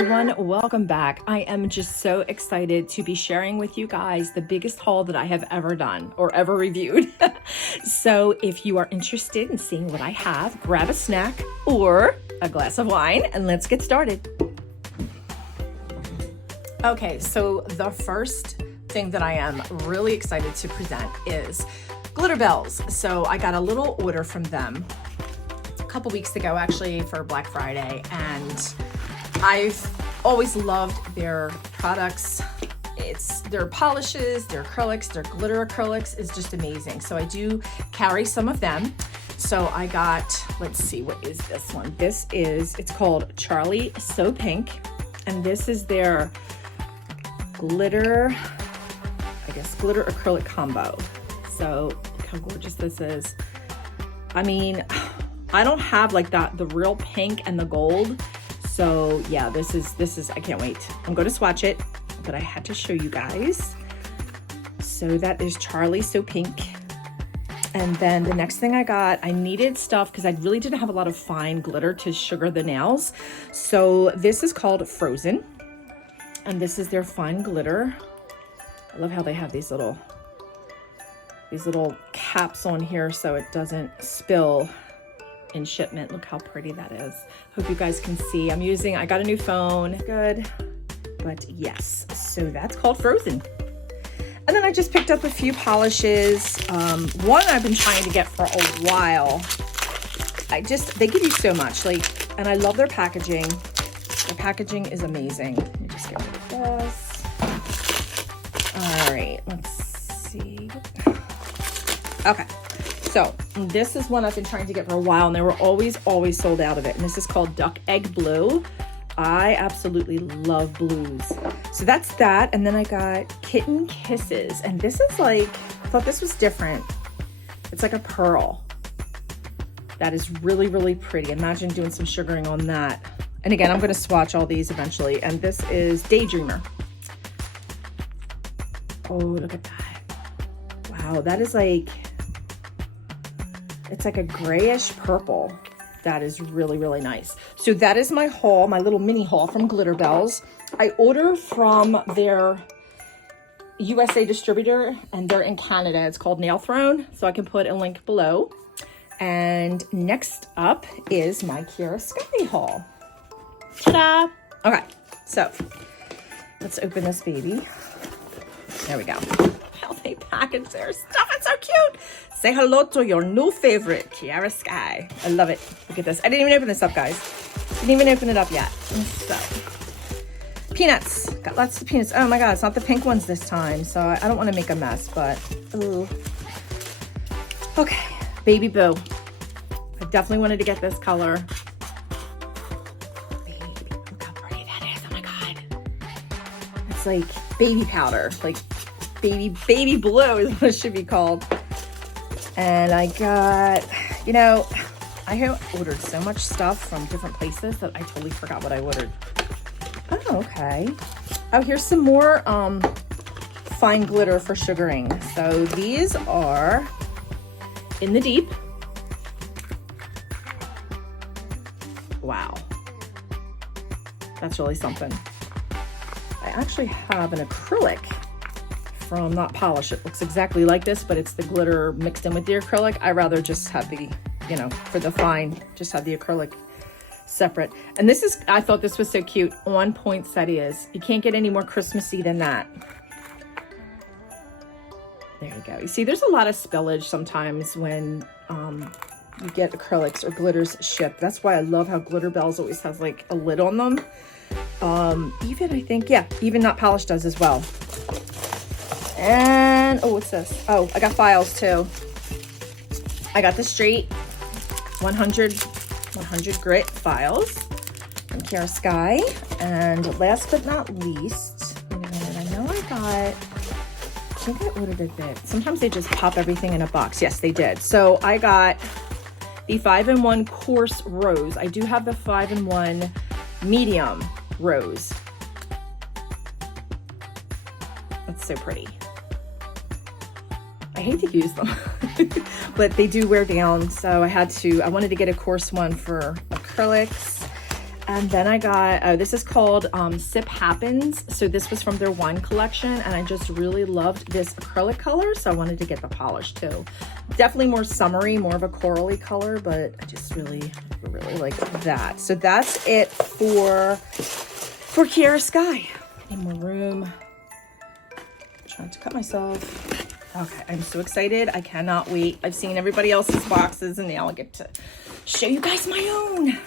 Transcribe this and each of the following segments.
everyone, welcome back. I am just so excited to be sharing with you guys the biggest haul that I have ever done or ever reviewed. So if you are interested in seeing what I have, grab a snack or a glass of wine and let's get started. Okay, so the first thing that I am really excited to present is Glitterbells. So I got a little order from them a couple weeks ago, actually, for Black Friday, and I've always loved their products. It's their polishes, their acrylics, their glitter acrylics is just amazing. So I do carry some of them. So I got, let's see, what is this one? It's called Charlie So Pink, and this is their glitter acrylic combo. So look how gorgeous this is. I mean, I don't have like the real pink and the gold. So yeah, this is, I can't wait. I'm going to swatch it, but I had to show you guys. So that is Charlie So Pink. And then the next thing I got, I needed stuff because I really didn't have a lot of fine glitter to sugar the nails. So this is called Frozen. And this is their fine glitter. I love how they have these little caps on here so it doesn't spill in shipment. Look how pretty that is. Hope you guys can see. I got a new phone. Good. But yes, so that's called Frozen. And then I just picked up a few polishes. One I've been trying to get for a while. They give you so much, and I love their packaging. The packaging is amazing. Let me just get rid of this. All right, let's see. Okay, so this is one I've been trying to get for a while, and they were always sold out of it. And this is called Duck Egg Blue. I absolutely love blues. So that's that. And then I got Kitten Kisses. And this is I thought this was different. It's like a pearl. That is really, really pretty. Imagine doing some sugaring on that. And again, I'm going to swatch all these eventually. And this is Daydreamer. Oh, look at that. Wow, that is it's like a grayish purple. That is really, really nice. So that is my haul, my little mini haul from Glitterbells. I order from their USA distributor, and they're in Canada. It's called Nail Throne, so I can put a link below. And next up is my Kiara Sky haul. Ta-da! Okay, so let's open this baby. There we go. How they package their stuff. It's so cute. Say hello to your new favorite, Kiara Sky. I love it. Look at this. I didn't even open this up, guys. Didn't even open it up yet. So, peanuts. Got lots of peanuts. Oh my God, it's not the pink ones this time. So I don't want to make a mess, but ooh. Okay, Baby Boo. I definitely wanted to get this color. Baby, look how pretty that is. Oh my God. It's like baby powder, baby blue is what it should be called. And I got, I have ordered so much stuff from different places that I totally forgot what I ordered. Oh, okay. Oh, here's some more fine glitter for sugaring. So these are in the deep. Wow. That's really something. I actually have an acrylic from Not Polish. It looks exactly like this, but it's the glitter mixed in with the acrylic. I rather just have the, for the fine, just have the acrylic separate. And I thought this was so cute. On-Pointsettias. You can't get any more Christmassy than that. There you go. You see, there's a lot of spillage sometimes when you get acrylics or glitters shipped. That's why I love how Glitterbells always has a lid on them. Even I think, yeah, even Not Polish does as well. And, oh, what's this? Oh, I got files too. I got the straight 100 grit files from Kiara Sky. And last but not least, wait a minute, I know I think I ordered a bit. Sometimes they just pop everything in a box. Yes, they did. So I got the 5-in-1 coarse rose. I do have the 5-in-1 medium rose. That's so pretty. I hate to use them, but they do wear down. So I wanted to get a coarse one for acrylics. And then I got, oh, this is called Sip Happens. So this was from their wine collection, and I just really loved this acrylic color, so I wanted to get the polish too. Definitely more summery, more of a corally color, but I just really liked that. So that's it for Kiara Sky. Need more room. I'm trying to cut myself. Okay, I'm so excited. I cannot wait. I've seen everybody else's boxes, and now I get to show you guys my own.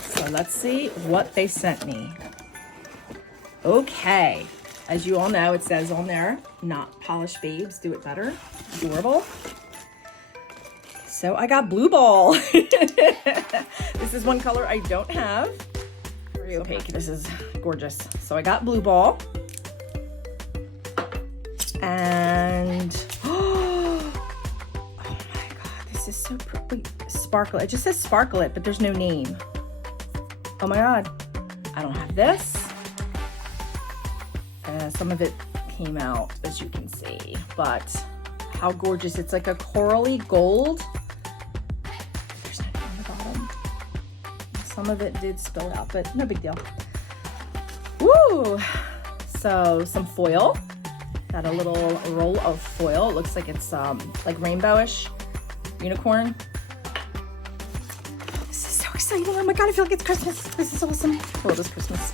So let's see what they sent me. Okay, as you all know, it says on there, not polished babes, do it better. Adorable. So I got Blue Ball. This is one color I don't have. Very opaque, this is gorgeous. So I got Blue Ball. And, oh my God, this is so pretty. Sparkle, it just says Sparkle It, but there's no name. Oh my God, I don't have this. Some of it came out, as you can see, but how gorgeous. It's like a corally gold. There's nothing on the bottom. Some of it did spill out, but no big deal. Woo! So some foil. Got a little roll of foil. It looks like it's like rainbowish unicorn. Exciting. Oh my God, I feel like it's Christmas. This is awesome. Oh, it is Christmas.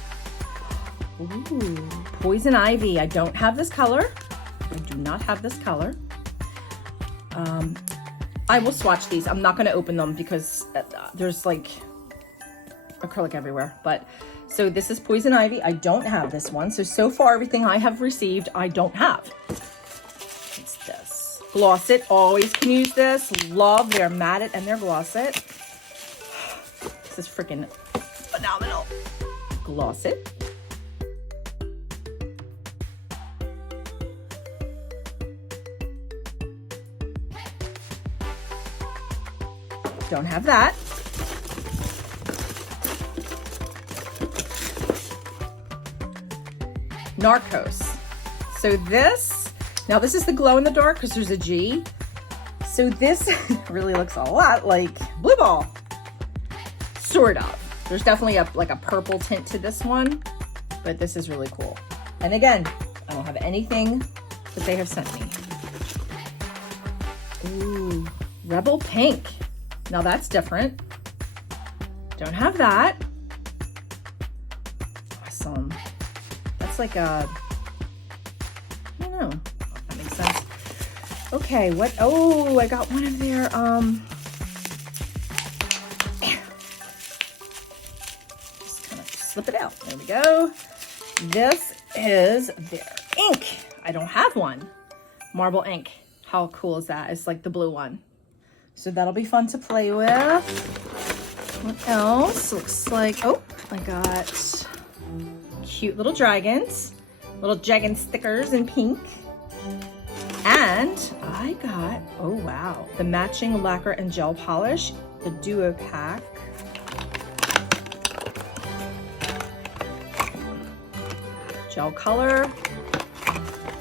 Ooh, Poison Ivy. I don't have this color. I do not have this color. I will swatch these. I'm not going to open them because there's like acrylic everywhere. But so this is Poison Ivy. I don't have this one. So far everything I have received, I don't have. It's this. Gloss It. Always can use this. Love their Matte It and their Gloss It. This is freaking phenomenal. Gloss It. Don't have that. Narcos. So this, now this is the glow in the dark because there's a G. So this really looks a lot like Blue Ball. Sort of. There's definitely like a purple tint to this one, but this is really cool. And again, I don't have anything that they have sent me. Ooh, Rebel Pink. Now that's different. Don't have that. Awesome. That's like a, I don't know if that makes sense. Okay, what, oh, I got one of their, slip it out. There we go. This is their ink. I don't have one. Marble ink. How cool is that? It's like the blue one. So that'll be fun to play with. What else? Looks like, oh, I got cute little dragons. Little dragon stickers in pink. And I got, oh wow, the matching lacquer and gel polish, the duo pack. Gel color,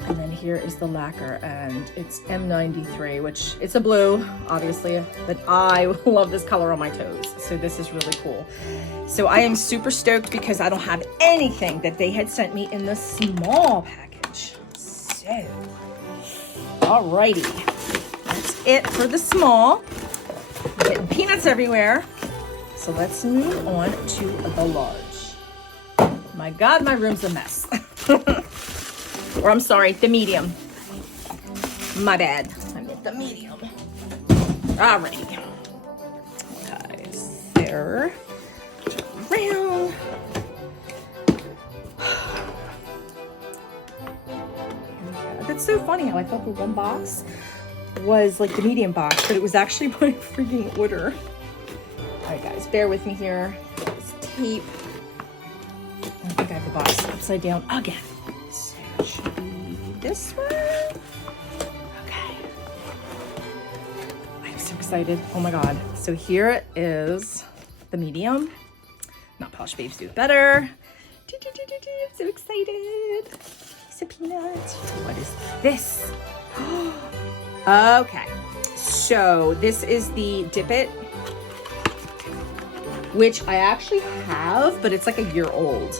and then here is the lacquer, and it's M93, which it's a blue, obviously, but I love this color on my toes, so this is really cool. So I am super stoked because I don't have anything that they had sent me in the small package. So, alrighty, that's it for the small. I'm getting peanuts everywhere, so let's move on to the large. My God, my room's a mess. Or I'm sorry, the medium. My bad. I meant the medium. Alrighty. Guys, there. Around. That's so funny how I thought the one box was like the medium box, but it was actually my freaking order. Alright guys, bear with me here. This tape. I think I have the box upside down again. So it should be this one. Okay. I'm so excited. Oh my God. So here is the medium. Not Posh Babes Do It Better. I'm so excited. It's a peanut. What is this? Okay. So this is the Dip It which I actually have, but it's like a year old.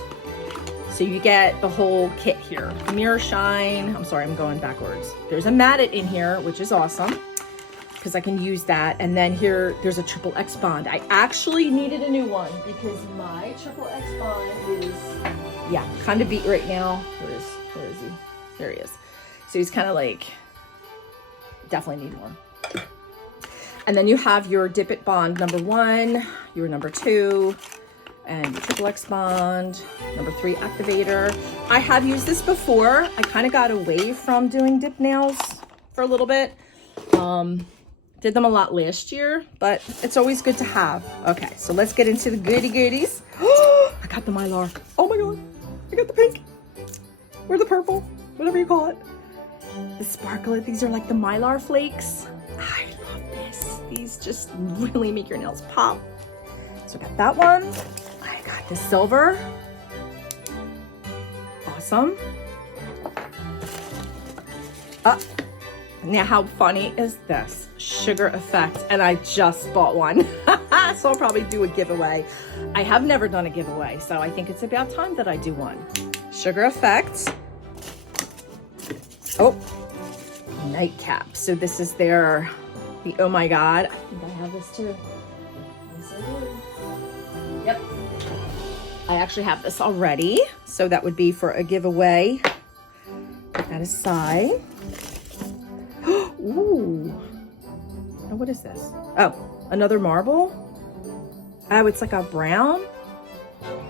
So you get the whole kit here. Mirror shine. I'm sorry, I'm going backwards. There's a matted in here, which is awesome because I can use that. And then here, there's a triple X bond. I actually needed a new one because my triple X bond is, yeah, kind of beat right now. Where is he? There he is. So he's kind of like, definitely need one. And then you have your Dip It Bond number 1, your number 2, and your triple X bond, number 3 activator. I have used this before. I kind of got away from doing dip nails for a little bit. Did them a lot last year, but it's always good to have. Okay, so let's get into the goody goodies. I got the Mylar. Oh my God, I got the pink. Or the purple, whatever you call it. The sparkle, these are like the Mylar flakes. I love this. These just really make your nails pop. So I got that one. I got the silver. Awesome. Now how funny is this? Sugar Effect, and I just bought one. So I'll probably do a giveaway. I have never done a giveaway, so I think it's about time that I do one. Sugar Effect. Oh, nightcap. So this is the oh my God. I think I have this too. Yes, I do. Yep. I actually have this already. So that would be for a giveaway. Put that aside. Ooh. Oh, what is this? Oh, another marble. Oh, it's like a brown.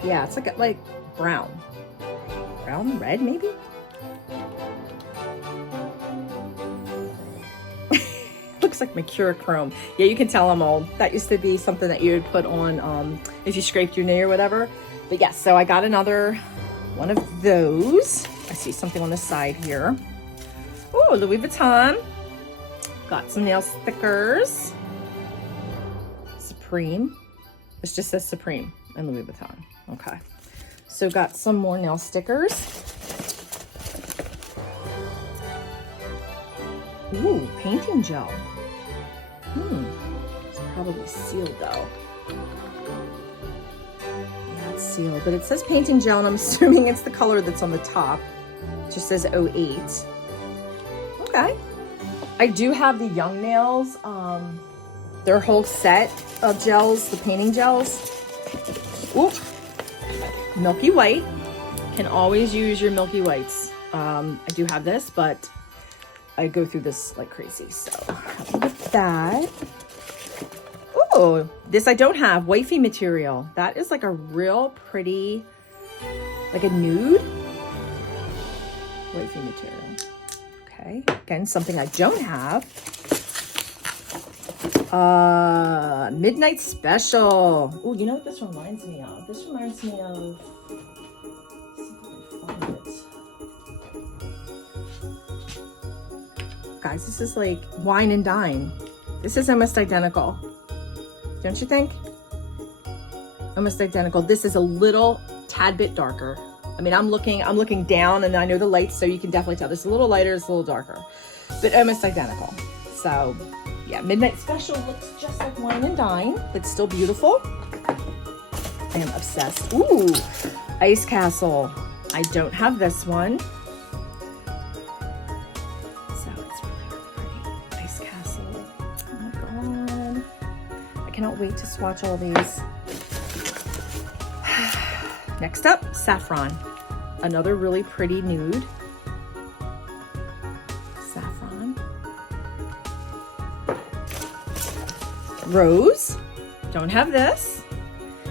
Yeah, it's like brown. Brown, red, maybe? Looks like mercurochrome. Yeah, you can tell I'm old. That used to be something that you would put on if you scraped your knee or whatever. But yes, so I got another one of those. I see something on the side here. Oh, Louis Vuitton. Got some nail stickers. Supreme. This just says Supreme and Louis Vuitton. Okay. So got some more nail stickers. Ooh, painting gel. It's probably sealed though. Yeah, it's sealed, but it says painting gel, and I'm assuming it's the color that's on the top. It just says 08. Okay. I do have the Young Nails, their whole set of gels, the painting gels. Ooh. Milky White. Can always use your Milky Whites. I do have this, but I go through this like crazy, so with that. Oh, this I don't have. Wifey material. That is like a real pretty, like a nude wifey material. Okay, again, something I don't have. Midnight Special. Oh, you know what this reminds me of? This reminds me of, guys, this is like Wine and Dine. This is almost identical. Don't you think? Almost identical. This is a little tad bit darker. I mean, I'm looking down, and I know the lights, so you can definitely tell. This is a little lighter, it's a little darker, but almost identical. So yeah, Midnight Special looks just like Wine and Dine, but still beautiful. I am obsessed. Ooh, Ice Castle. I don't have this one. Cannot wait to swatch all these. Next up, Saffron. Another really pretty nude. Saffron. Rose. Don't have this.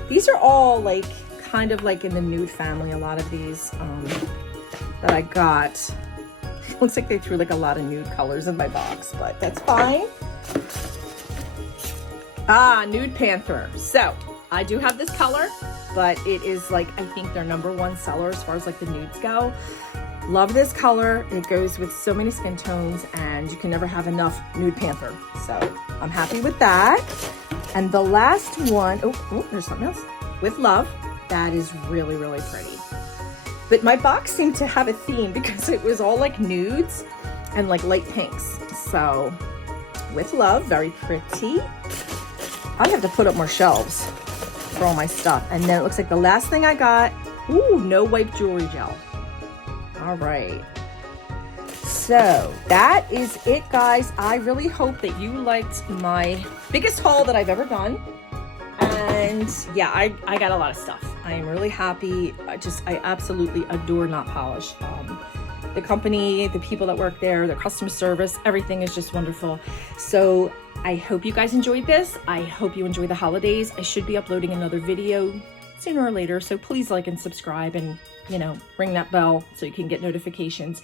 These are all like kind of like in the nude family. A lot of these that I got. Looks like they threw like a lot of nude colors in my box, but that's fine. Nude Panther. So I do have this color, but it is like, I think their #1 seller as far as like the nudes go. Love this color. It goes with so many skin tones, and you can never have enough Nude Panther. So I'm happy with that. And the last one, oh, there's something else. With Love. That is really, really pretty. But my box seemed to have a theme because it was all like nudes and like light pinks. So With Love, very pretty. I have to put up more shelves. for all my stuff. And then it looks like the last thing I got, ooh, no wipe jewelry gel. All right. So that is it, guys. I really hope that you liked my biggest haul that I've ever done. And yeah, I got a lot of stuff. I am really happy. I absolutely adore Not Polish. The company, the people that work there, their customer service, everything is just wonderful. So I hope you guys enjoyed this. I hope you enjoy the holidays. I should be uploading another video sooner or later. So please like and subscribe and, you know, ring that bell so you can get notifications.